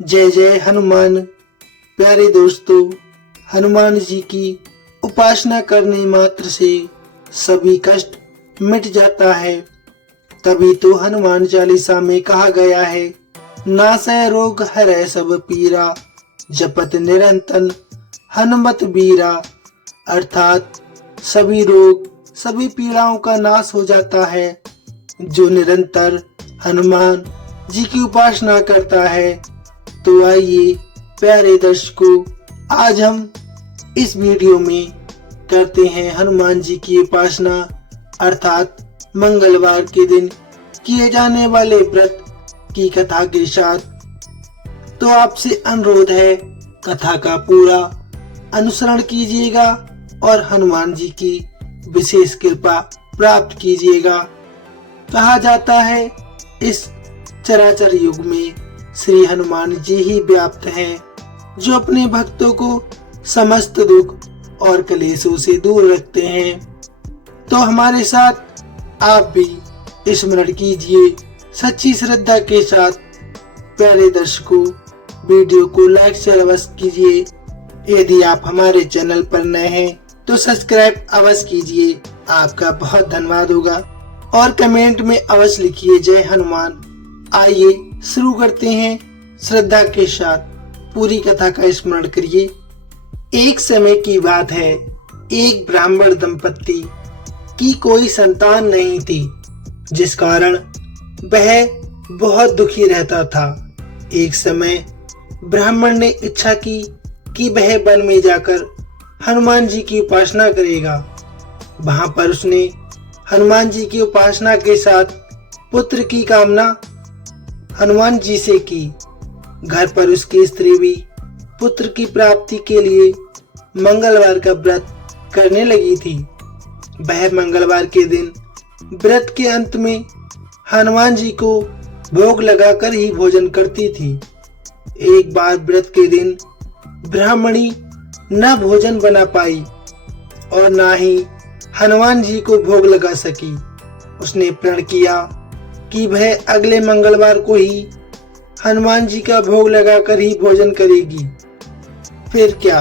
जय जय हनुमान। प्यारे दोस्तों, हनुमान जी की उपासना करने मात्र से सभी कष्ट मिट जाता है। तभी तो हनुमान चालीसा में कहा गया है, नासै रोग हरै सब पीरा, जपत निरंतर हनुमत बीरा। अर्थात सभी रोग सभी पीड़ाओं का नाश हो जाता है जो निरंतर हनुमान जी की उपासना करता है। तो आइए प्यारे दर्शकों, आज हम इस वीडियो में करते हैं हनुमान जी की उपासना, अर्थात मंगलवार के दिन किए जाने वाले व्रत की कथा के साथ। तो आपसे अनुरोध है, कथा का पूरा अनुसरण कीजिएगा और हनुमान जी की विशेष कृपा प्राप्त कीजिएगा। कहा जाता है, इस चराचर युग में श्री हनुमान जी ही व्याप्त हैं, जो अपने भक्तों को समस्त दुख और कलेशों से दूर रखते हैं। तो हमारे साथ आप भी स्मरण कीजिए सच्ची श्रद्धा के साथ। प्यारे दर्शकों, वीडियो को लाइक शेयर अवश्य कीजिए। यदि आप हमारे चैनल पर नए हैं तो सब्सक्राइब अवश्य कीजिए, आपका बहुत धन्यवाद होगा। और कमेंट में अवश्य लिखिए जय हनुमान। आइए शुरू करते हैं श्रद्धा के साथ। पूरी कथा का स्मरण करिए। एक समय की बात है, एक ब्राह्मण दंपत्ति की कोई संतान नहीं थी, जिस कारण वह बहुत दुखी रहता था। एक समय ब्राह्मण ने इच्छा की कि वह वन में जाकर हनुमान जी की उपासना करेगा। वहां पर उसने हनुमान जी की उपासना के साथ पुत्र की कामना हनुमान जी से की। घर पर उसकी स्त्री भी पुत्र की प्राप्ति के लिए मंगलवार का व्रत करने लगी थी। वह मंगलवार के दिन व्रत के अंत में हनुमान जी को भोग लगाकर ही भोजन करती थी। एक बार व्रत के दिन ब्राह्मणी न भोजन बना पाई और न ही हनुमान जी को भोग लगा सकी। उसने प्रण किया कि वह अगले मंगलवार को ही हनुमान जी का भोग लगाकर ही भोजन करेगी। फिर क्या,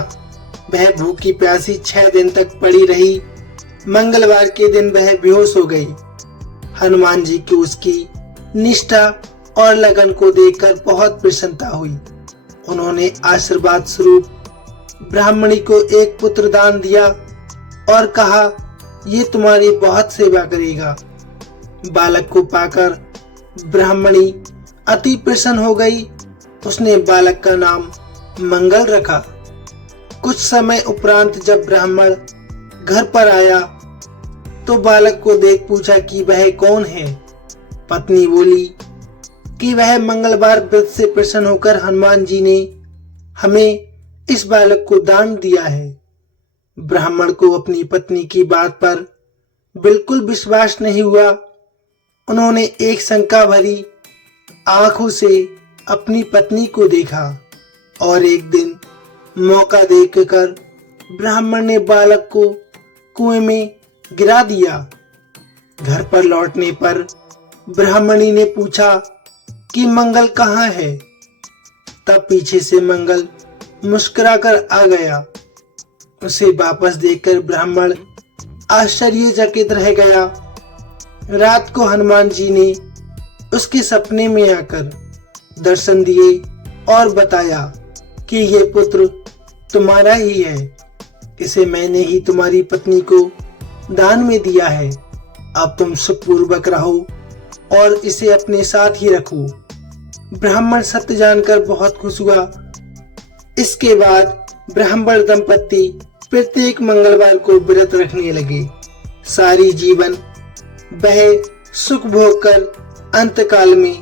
वह भूखी प्यासी 6 दिन तक पड़ी रही। मंगलवार के दिन वह बेहोश हो गई। हनुमान जी को उसकी निष्ठा और लगन को देखकर बहुत प्रसन्नता हुई। उन्होंने आशीर्वाद स्वरूप ब्राह्मणी को एक पुत्र दान दिया और कहा, ये तुम्हारी बहुत सेवा करेगा। बालक को पाकर ब्राह्मणी अति प्रसन्न हो गई। उसने बालक का नाम मंगल रखा। कुछ समय उपरांत जब ब्राह्मण घर पर आया तो बालक को देख पूछा कि वह कौन है। पत्नी बोली कि वह मंगलवार व्रत से प्रसन्न होकर हनुमान जी ने हमें इस बालक को दान दिया है। ब्राह्मण को अपनी पत्नी की बात पर बिल्कुल विश्वास नहीं हुआ। उन्होंने एक शंका भरी आंखों से अपनी पत्नी को देखा और एक दिन मौका देखकर ब्राह्मण ने बालक को कुएं में गिरा दिया। घर पर लौटने पर ब्राह्मणी ने पूछा कि मंगल कहाँ है। तब पीछे से मंगल मुस्कुराकर आ गया। उसे वापस देखकर ब्राह्मण आश्चर्यचकित रह गया। रात को हनुमान जी ने उसके सपने में आकर दर्शन दिए और बताया कि ये पुत्र तुम्हारा ही है। इसे मैंने ही तुम्हारी पत्नी को दान में दिया है। अब तुम सुखपूर्वक रहो और इसे अपने साथ ही रखो। ब्राह्मण सत्य जानकर बहुत खुश हुआ। इसके बाद ब्राह्मण दंपत्ति प्रत्येक मंगलवार को व्रत रखने लगे। सारी जीवन वह सुख भोग कर अंतकाल में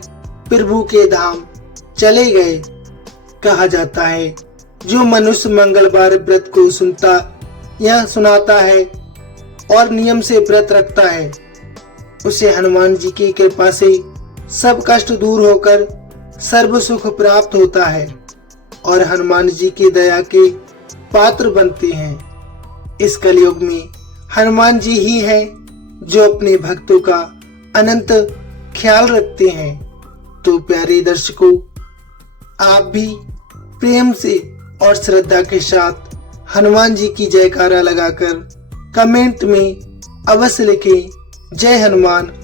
प्रभु के धाम चले गए। कहा जाता है, जो मनुष्य मंगलवार व्रत को सुनता या सुनाता है और नियम से व्रत रखता है, उसे हनुमान जी की कृपा से सब कष्ट दूर होकर सर्व सुख प्राप्त होता है और हनुमान जी की दया के पात्र बनते हैं। इस कलयुग में हनुमान जी ही हैं जो अपने भक्तों का अनंत ख्याल रखते हैं। तो प्यारे दर्शकों, आप भी प्रेम से और श्रद्धा के साथ हनुमान जी की जयकारा लगाकर कमेंट में अवश्य लिखें जय हनुमान।